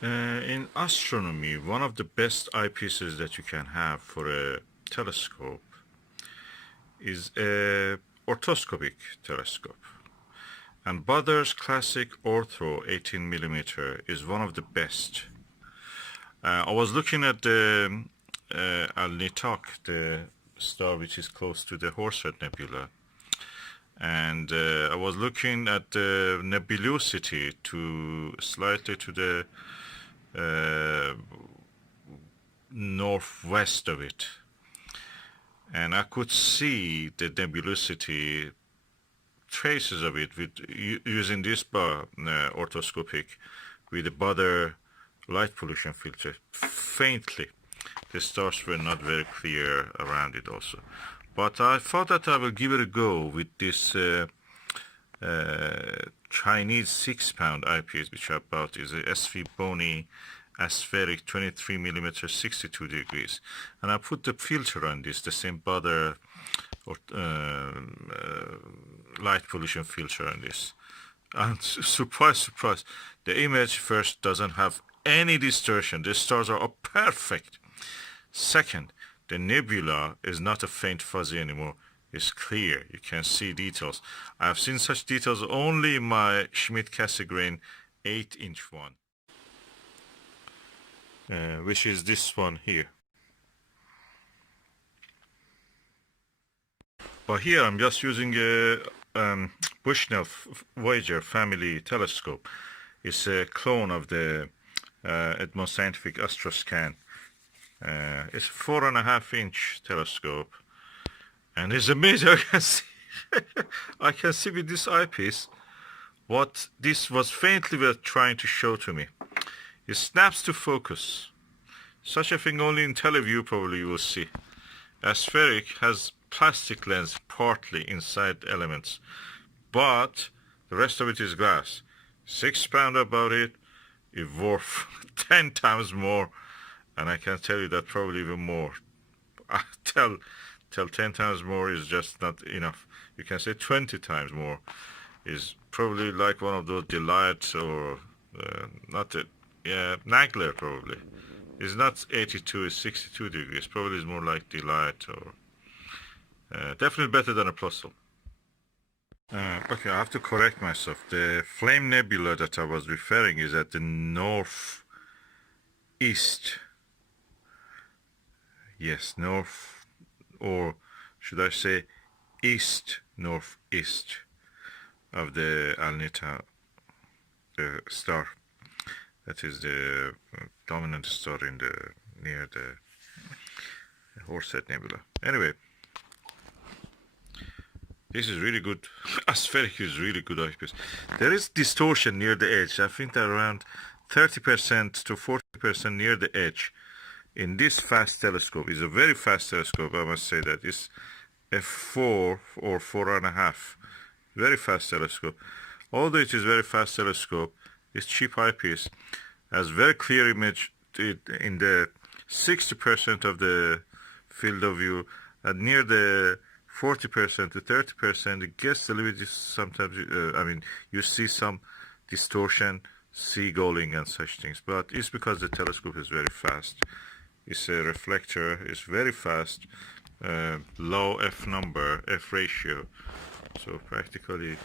In astronomy, one of the best eyepieces that you can have for a telescope is a orthoscopic telescope. And Baader's classic Ortho 18 millimeter is one of the best. I was looking at the Al-Nitak, the star which is close to the Horsehead Nebula, and I was looking at the nebulosity to slightly to the uh, northwest of it, and I could see the nebulosity traces of it with using this orthoscopic with the Baader light pollution filter faintly. The stars were not very clear around it also, but I thought that I will give it a go with this Chinese 6-pound eyepiece which I bought. Is a SVBony Aspheric 23 millimeter 62 degrees, and I put the filter on this, the same Baader or light pollution filter on this, and surprise surprise, the image first doesn't have any distortion. The stars are perfect. Second, the nebula is not a faint fuzzy anymore. It's clear. You can see details. I've seen such details only in my Schmidt-Cassegrain 8-inch one, which is this one here. But here I'm just using a Bushnell Voyager family telescope. It's a clone of the Edmond Scientific Astroscan. It's a 4.5-inch telescope, and it's amazing. I can see with this eyepiece what this was faintly were trying to show to me. It snaps to focus. Such a thing only in teleview probably you will see. Aspheric has plastic lens partly inside elements, but the rest of it is glass. 6 pound about it, it worth 10 times more, and I can tell you that probably even more. I tell 10 times more is just not enough. You can say 20 times more is probably like one of those delights or not a, yeah, Nagler probably. It's not 82, it's 62 degrees. Probably is more like delight or definitely better than a Plusle. Okay, I have to correct myself. The Flame Nebula that I was referring is at the northeast. Yes, north, or should I say east northeast of the Alnita, the star. That is the dominant star in the near the Horsehead Nebula. Anyway, this is really good. Aspheric is really good eyepiece. There is distortion near the edge. I think that around 30% to 40% near the edge. In this fast telescope, is a very fast telescope. I must say that it's a 4 or 4.5. Very fast telescope. Although it is very fast telescope, this cheap eyepiece has very clear image in the 60% of the field of view, and near the 40% to 30%, it gets a little bit sometimes. I mean, you see some distortion, seagulling, and such things. But it's because the telescope is very fast. It's a reflector. It's very fast. Low f number, f ratio. So practically,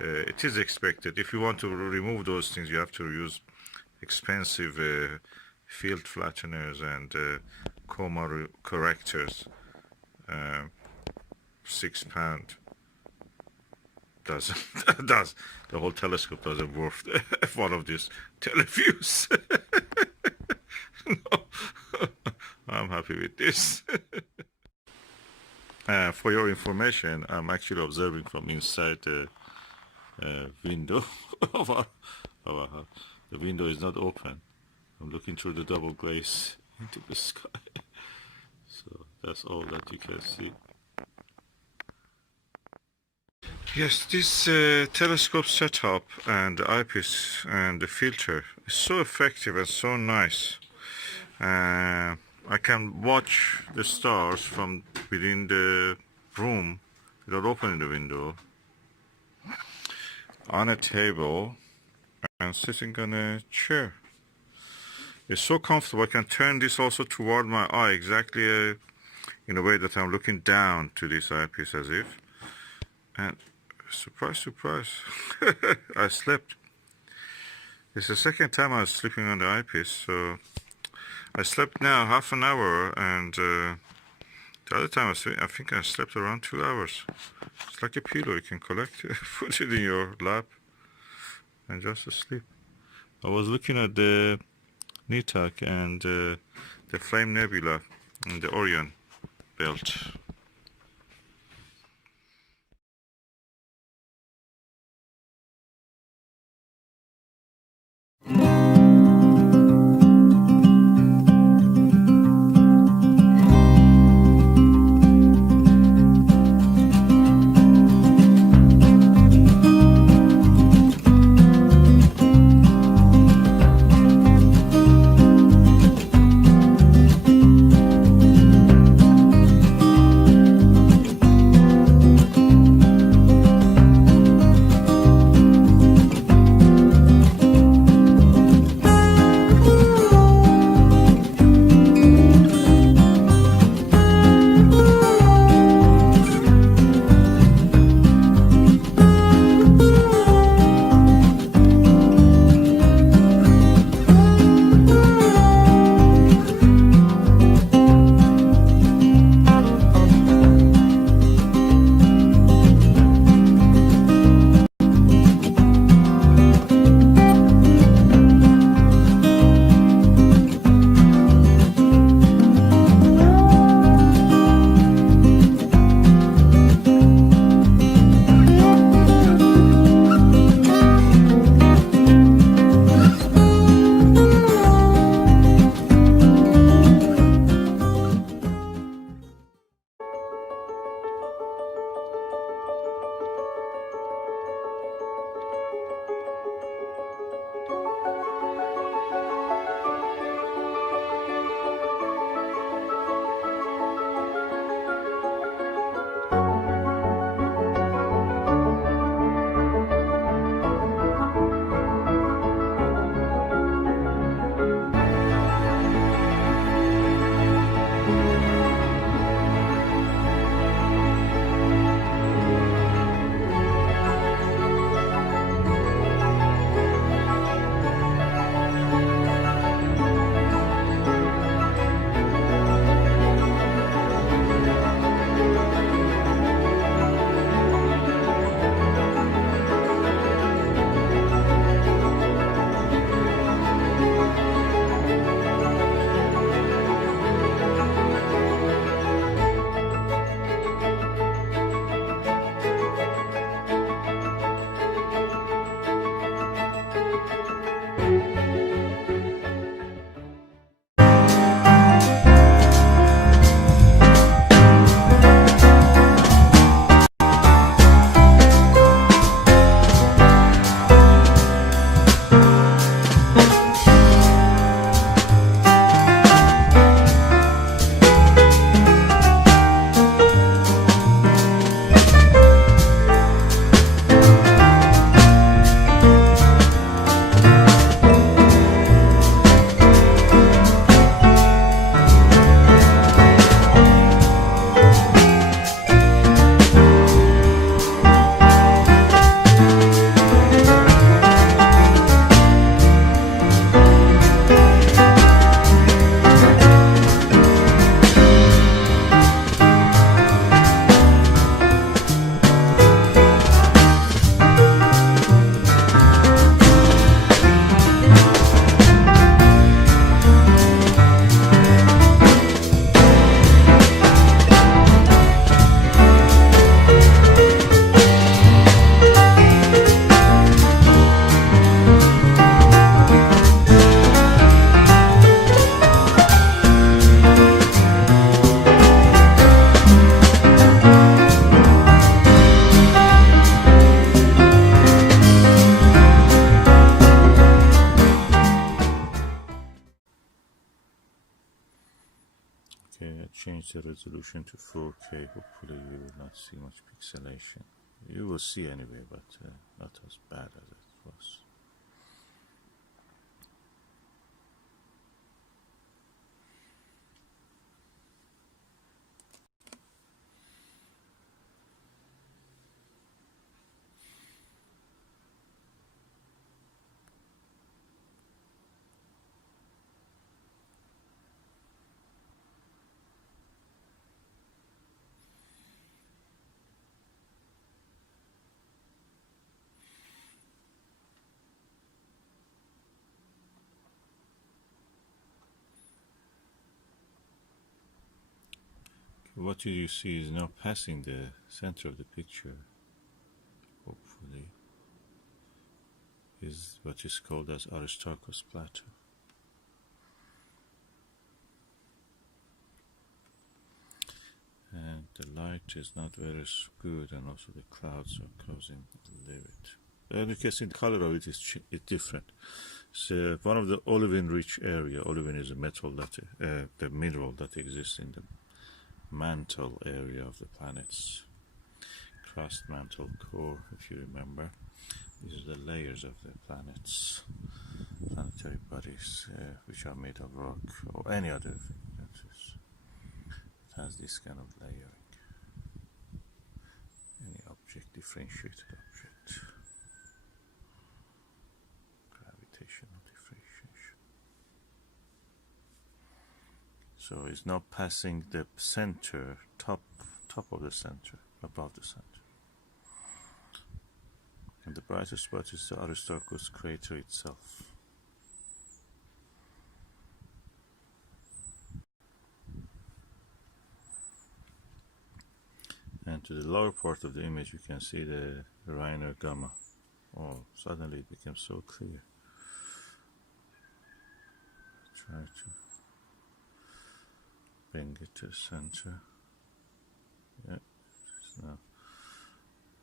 it is expected. If you want to remove those things, you have to use expensive field flatteners and coma correctors. 6 pound doesn't does the whole telescope doesn't worth one of these televiews. No, I'm happy with this. For your information, I'm actually observing from inside the window of our house. The window is not open. I'm looking through the double glaze into the sky. So that's all that you can see. Yes, this telescope setup and the eyepiece and the filter is so effective and so nice. I can watch the stars from within the room without opening the window, on a table and sitting on a chair. It's so comfortable. I can turn this also toward my eye, exactly in a way that I'm looking down to this eyepiece as if. And surprise, surprise, I slept. It's the second time I was sleeping on the eyepiece, so I slept now half an hour, and the other time I think I slept around 2 hours. It's like a pillow you can collect, put it in your lap, and just sleep. I was looking at the Nitak and the Flame Nebula and the Orion belt. Okay, I changed the resolution to 4K. Hopefully you will not see much pixelation. You will see anyway, but not as bad as it was. what you see is now passing the center of the picture, hopefully, is what is called as Aristarchus plateau. And the light is not very good, and also the clouds are causing a little bit. And you can see the color of it is different. So one of the olivine-rich area. Olivine is a metal that the mineral that exists in the mantle area of the planets. Crust, mantle, core, if you remember. These are the layers of the planets, planetary bodies, which are made of rock or any other thing that has this kind of layering. Any object, differentiated object. Gravitational differentiation. So it's now passing the center, top of the center, above the center. And the brightest spot is the Aristarchus crater itself. And to the lower part of the image you can see the Reiner Gamma. Oh, suddenly it becomes so clear. Try to bring it to the center. Yeah, it's now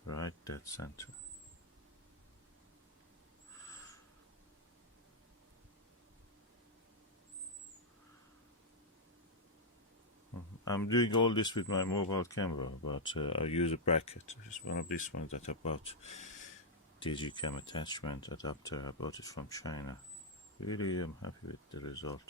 right dead center. I'm doing all this with my mobile camera, but I use a bracket. It's one of these ones that I bought, Digicam attachment adapter. I bought it from China. Really, I'm happy with the result.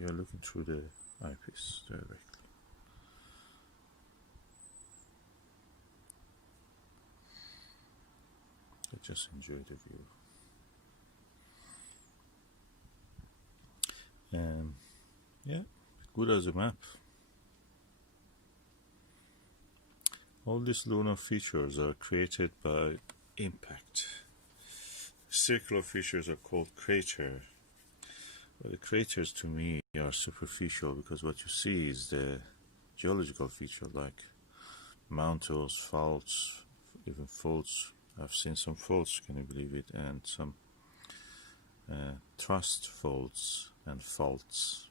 You're looking through the eyepiece directly. I just enjoy the view. Yeah, good as a map. All these lunar features are created by impact. Circular features are called crater. Well, the craters to me are superficial because what you see is the geological feature like mountains, faults, even faults. I've seen some faults, can you believe it, and some thrust faults and faults.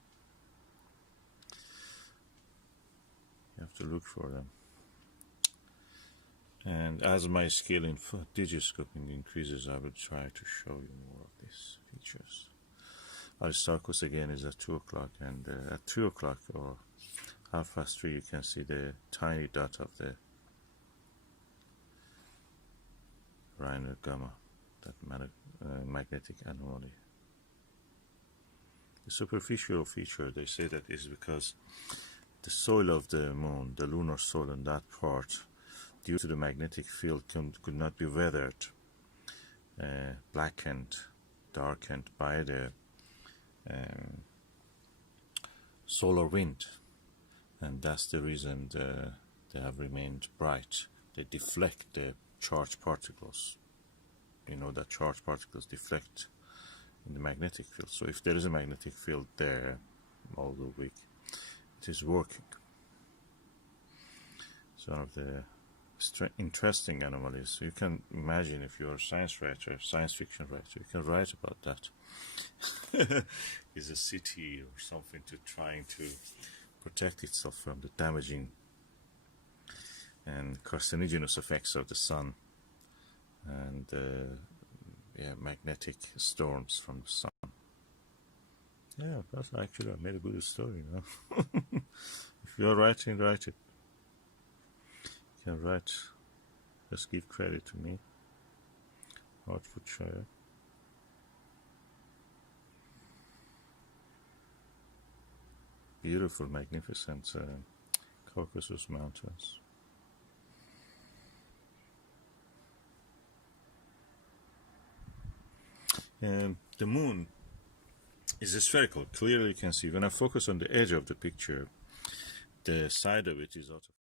You have to look for them. And as my skill in digiscoping increases, I will try to show you more of these features. Aristarchus again is at 2 o'clock, and at 3 o'clock or 3:30 you can see the tiny dot of the Reiner Gamma, that magnetic anomaly. The superficial feature, they say that is because the soil of the moon, the lunar soil in that part, due to the magnetic field, could not be weathered, blackened, darkened by the solar wind, and that's the reason they have remained bright. They deflect the charged particles. You know that charged particles deflect in the magnetic field. So if there is a magnetic field there, although weak, it is working. It's one of the interesting anomalies. You can imagine if you're a science writer, science fiction writer, you can write about that. Is a city or something trying to protect itself from the damaging and carcinogenous effects of the sun and magnetic storms from the sun. Yeah, that's actually I made a good story, you know. If you're writing, write it. You can write. Just give credit to me. Hertfordshire. Beautiful, magnificent Caucasus Mountains. The moon is spherical. Clearly you can see when I focus on the edge of the picture, the side of it is out of